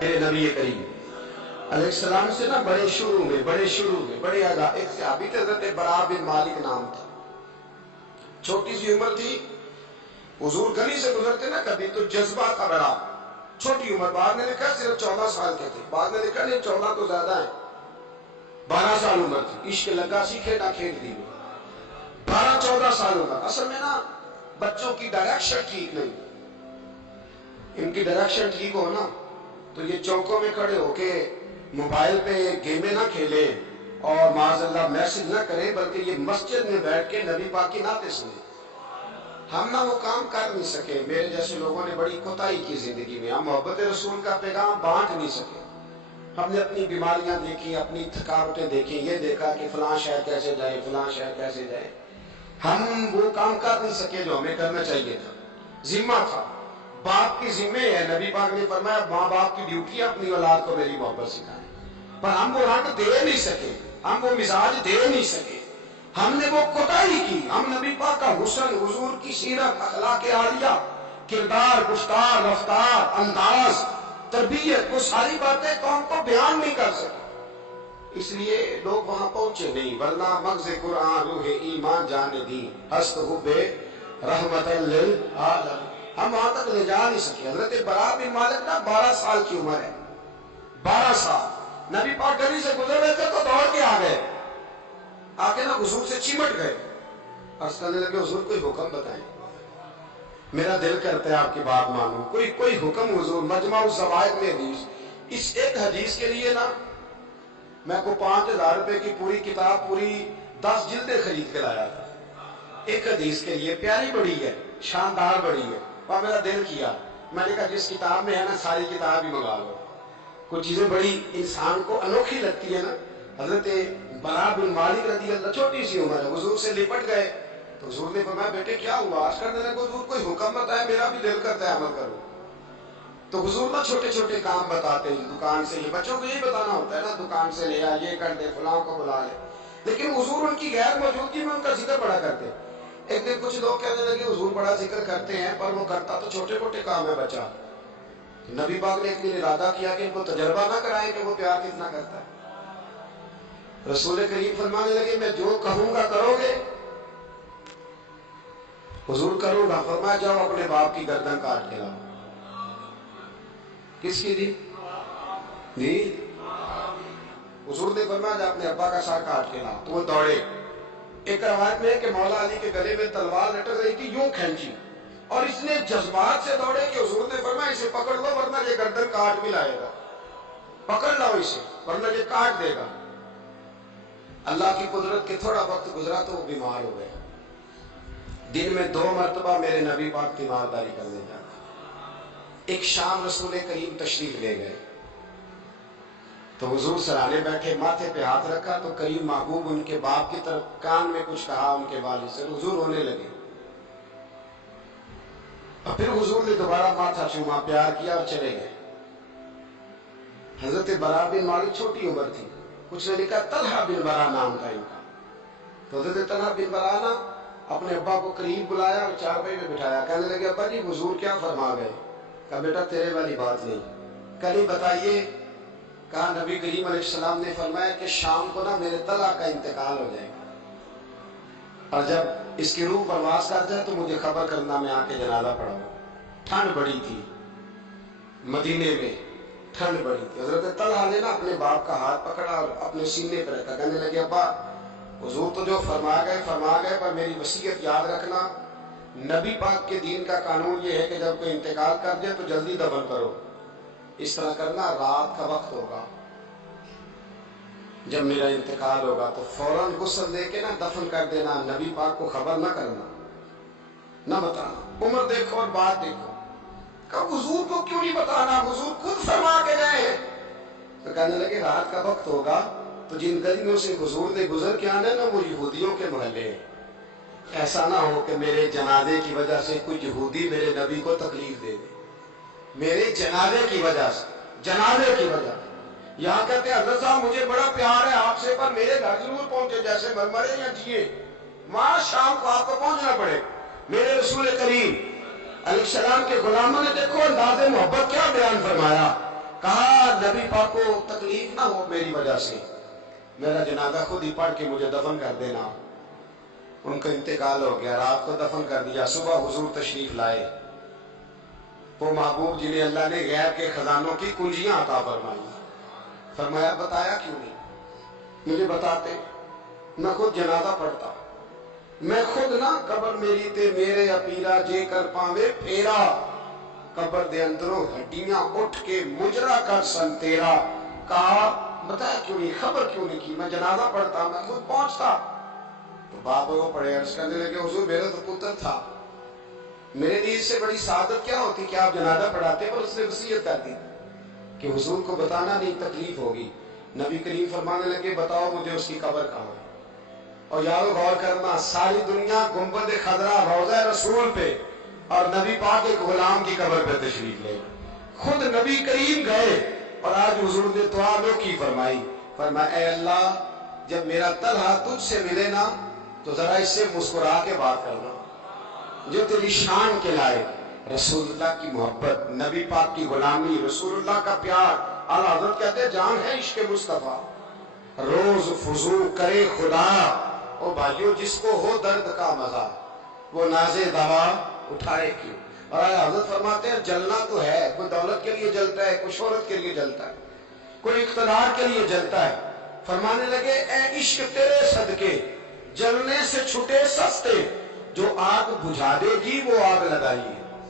میرے نبی کریم علیہ السلام سے نا بڑے شروع میں بڑے آگاہ ایک صحابی تھے، حضرت برا بن مالک نام تھا، چھوٹی سی عمر تھی، حضور گلی سے گزرتے نا کبھی تو جذبہ تھا بڑا، چھوٹی عمر، بعد نے لکھا صرف 14 سال کے تھے، بعد نے لکھا نہیں 14 تو زیادہ ہے، 12 سال عمر تھی، عشق لگا سیکھے نہ کھیل دی، 12-14 سال عمر۔ اصل میں نا بچوں کی ڈائریکشن ٹھیک نہیں، ان کی ڈائریکشن ٹھیک ہو نا تو یہ چوکوں میں کھڑے ہو کے موبائل پہ گیمیں نہ کھیلے اور معاذ اللہ میسج نہ کرے، بلکہ یہ مسجد میں بیٹھ کے نبی پاک کی نعتیں سنیں۔ ہم نہ وہ کام کر نہیں سکے، میرے جیسے لوگوں نے بڑی کوتاہی کی زندگی میں، ہم محبت رسول کا پیغام بانٹ نہیں سکے، ہم نے اپنی بیماریاں دیکھی، اپنی تھکاوٹیں دیکھی، یہ دیکھا کہ فلاں شہر کیسے جائے، فلاں شہر کیسے جائے، ہم وہ کام کر نہیں سکے جو ہمیں کرنا چاہیے تھا، ذمہ تھا، باپ کی ذمہ ہے، نبی پاک نے فرمایا ماں باپ کی ڈیوٹی ہے اپنی اولاد کو میری محبت سکھائیں، پر ہم وہ رنگ دے نہیں سکے، ہم وہ مزاج دے نہیں سکے، ہم نے وہ کوتاہی کی، ہم نبی پاک کا حسن، حضور کی سیرت، اخلاق عالیہ، کردار، گفتار، رفتار، انداز، تربیت، وہ ساری باتیں قوم کو بیان نہیں کر سکے، اس لیے لوگ وہاں پہنچے نہیں، ورنہ مغز قرآن روح ایمان جان دین ہست حب رحمت للعالمین، ہم وہاں تک لے جا نہیں سکے۔ حضرت برا بن مالک نا 12 سال کی عمر ہے، 12 سال، نبی پاک گلی سے گزر رہے تھے تو دوڑ کے آ گئے، آگے نا حضور سے چمٹ گئے، عرض کرنے لگے حضور کوئی حکم بتائیں، میرا دل کرتا ہے آپ کی بات مانوں، کوئی حکم حضور۔ مجمع الزوائد میں حدیث، اس ایک حدیث کے لیے نا میں کو 5000 روپے کی پوری کتاب، پوری 10 جلدیں خرید کے لایا تھا، ایک حدیث کے لیے، پیاری بڑی ہے، شاندار بڑی ہے، اور میرا دل کیا، میں نے کہا جس کتاب میں ہے نا ساری کتاب ہی منگا لو، کچھ چیزیں بڑی انسان کو انوکھی لگتی ہے نا۔ حضرت برا بن مالک رضی اللہ، چھوٹی سی عمر ہے، حضور سے لپٹ گئے تو حضور نے فرمایا بیٹے کیا ہوا؟ عرض کرنے لگے حضور کوئی حکم بتائے، میرا بھی دل کرتا ہے عمل کروں، تو حضور نا چھوٹے چھوٹے کام بتاتے ہیں، دکان سے، یہ بچوں کو یہ بتانا ہوتا ہے نا، دکان سے لے آ، یہ کر دے، فلاں کو بلا لے، لیکن حضور ان کی غیر موجودگی میں ان کا ذکر بڑا کرتے۔ ایک دن کچھ لوگ کہنے لگے حضور بڑا ذکر کرتے ہیں پر وہ کرتا تو چھوٹے چھوٹے کام ہے بچہ، نبی پاک نے ایک دن ارادہ کیا کہ ان کو تجربہ نہ کرائیں کہ وہ پیار کتنا کرتا ہے، رسول کریم فرمانے لگے میں جو کہوں گا کرو گے؟ حضور کروں گا، فرمایا جاؤ اپنے باپ کی گردن کاٹ کے لاؤ۔ کس کی دی؟ جی حضور نے فرمایا جا اپنے ابا کا سر کاٹ کے لاؤ، تو وہ دوڑے۔ ایک روایت میں ہے کہ مولا علی کے گلے میں تلوار لٹک رہی تھی، یوں کھینچی اور اس نے جذبات سے دوڑے کہ حضور نے فرمایا اسے پکڑ لو ورنہ یہ گردن کاٹ بھی لائے گا، پکڑ لو اسے ورنہ یہ کاٹ دے گا۔ اللہ کی قدرت کے تھوڑا وقت گزرا تو وہ بیمار ہو گئے، دن میں 2 مرتبہ میرے نبی پاک تیمارداری کرنے جاتے، ایک شام رسول کریم تشریف لے گئے تو حضور سرانے بیٹھے، ماتھے پہ ہاتھ رکھا تو کریم محبوب ان کے باپ کی طرف کان میں کچھ کہا ان کے والد سے، حضور رونے لگے، اور پھر حضور نے دوبارہ ماتھا چوما، پیار کیا اور چلے گئے۔ حضرت برا بن مالک چھوٹی عمر تھی، کچھ نے لکھا طلحہ بن برا نام تھا ان کا، تو حضرت طلحہ بن برا نا اپنے ابا کو قریب بلایا اور چارپائی میں بٹھایا، کہنے لگے ابا جی حضور کیا فرما گئے؟ کہا بیٹا تیرے والی بات نہیں، کل ہی بتائیے۔ کہا نبی کریم علیہ السلام نے فرمایا کہ شام کو نا میرے طلحہ کا انتقال ہو جائے گا، اور جب اس کی روح پرواز کر جائے تو مجھے خبر کرنا، میں آ کے جنازہ پڑھاؤں۔ ٹھنڈ بڑی تھی، مدینے میں ٹھنڈ بڑی تھی، حضرت طلحہ نے نا اپنے باپ کا ہاتھ پکڑا اور اپنے سینے پر رکھا، کہنے لگے ابا حضور تو جو فرما گئے پر میری وصیت یاد رکھنا، نبی پاک کے دین کا قانون یہ ہے کہ جب کوئی انتقال کر دے تو جلدی دفن کرو، اس طرح کرنا رات کا وقت ہوگا، جب میرا انتقال ہوگا تو فوراً غسل دے کے نا دفن کر دینا، نبی پاک کو خبر نہ کرنا، نہ بتانا۔ عمر دیکھو اور بات دیکھو، کہ حضور کو کیوں نہیں بتانا، حضور خود فرما کے گئے۔ تو کہنے لگے رات کا وقت ہوگا تو جن گلیوں سے حضور نے گزر کے آنا نا وہ یہودیوں کے محلے ہیں، ایسا نہ ہو کہ میرے جنازے کی وجہ سے کوئی یہودی میرے نبی کو تکلیف دے دے، میرے جنازے کی وجہ سے، جنازے کی وجہ سے۔ یہاں کہتے ہیں حضرت صاحب مجھے بڑا پیار ہے آپ سے پر میرے گھر ضرور پہنچے، جیسے مرمرے یا جیے، وہاں شام کو آپ کو پہنچنا پڑے۔ میرے رسول کریم علیہ السلام کے غلاموں نے دیکھو انداز محبت کیا بیان فرمایا، کہا نبی پاک کو تکلیف نہ ہو میری وجہ سے، میرا جنازہ خود ہی پڑھ کے مجھے دفن کر دینا۔ ان کا انتقال ہو گیا، رات کو دفن کر دیا، صبح حضور تشریف لائے، وہ محبوب جنہیں اللہ نے غیب کے خزانوں کی کنجیاں عطا فرمائی۔ فرمایا بتایا کیوں نہیں؟ مجھے بتاتے، میں خود جنازہ پڑھتا، میں خود نہ قبر میری تے میرے اپیرا جے کر پاوے پھیرا، قبر دے اندروں ہڈیاں اٹھ کے مجرا کر سن تیرا۔ کہا بتایا کیوں نہیں، خبر کیوں نہیں کی؟ میں جنازہ پڑھتا، میں خود پہنچتا۔ تو باپ وہ پڑھے عرض کرنے لگے حضور میرا تو پتر تھا، میرے لیے اس سے بڑی سعادت کیا ہوتی کہ آپ جنازہ پڑھاتے، پر اس نے وصیت کر دی کہ حضور کو بتانا نہیں، تکلیف ہوگی۔ نبی کریم فرمانے لگے بتاؤ مجھے اس کی قبر کہاں ہے؟ اور یارو غور کرنا، ساری دنیا گنبد خضرا روضہ رسول پہ اور نبی پاک ایک غلام کی قبر پہ تشریف لے، خود نبی کریم گئے اور آج حضور نے دعا لو کی فرمائی، فرمایا اے اللہ جب میرا طلحہ تجھ سے ملے نا تو ذرا اس سے مسکرا کے بات کرنا، جو تیری شان کے لائے، رسول اللہ کی محبت، نبی پاک کی غلامی، رسول اللہ کا پیار۔ اعلیٰ حضرت کہتے ہیں جان ہے عشق مصطفیٰ، روز فضو کرے خدا، او بھائیو جس کو ہو درد کا مزہ وہ ناز دوا اٹھائے کیوں۔ اور اعلیٰ حضرت فرماتے ہیں جلنا تو ہے، کوئی دولت کے لیے جلتا ہے، کوئی شہرت کے لیے جلتا ہے، کوئی اقتدار کے لیے جلتا ہے۔ فرمانے لگے اے عشق تیرے صدقے جلنے سے چھٹے سستے، جو آگ بجھا دے گی وہ آگ لگائی ہے۔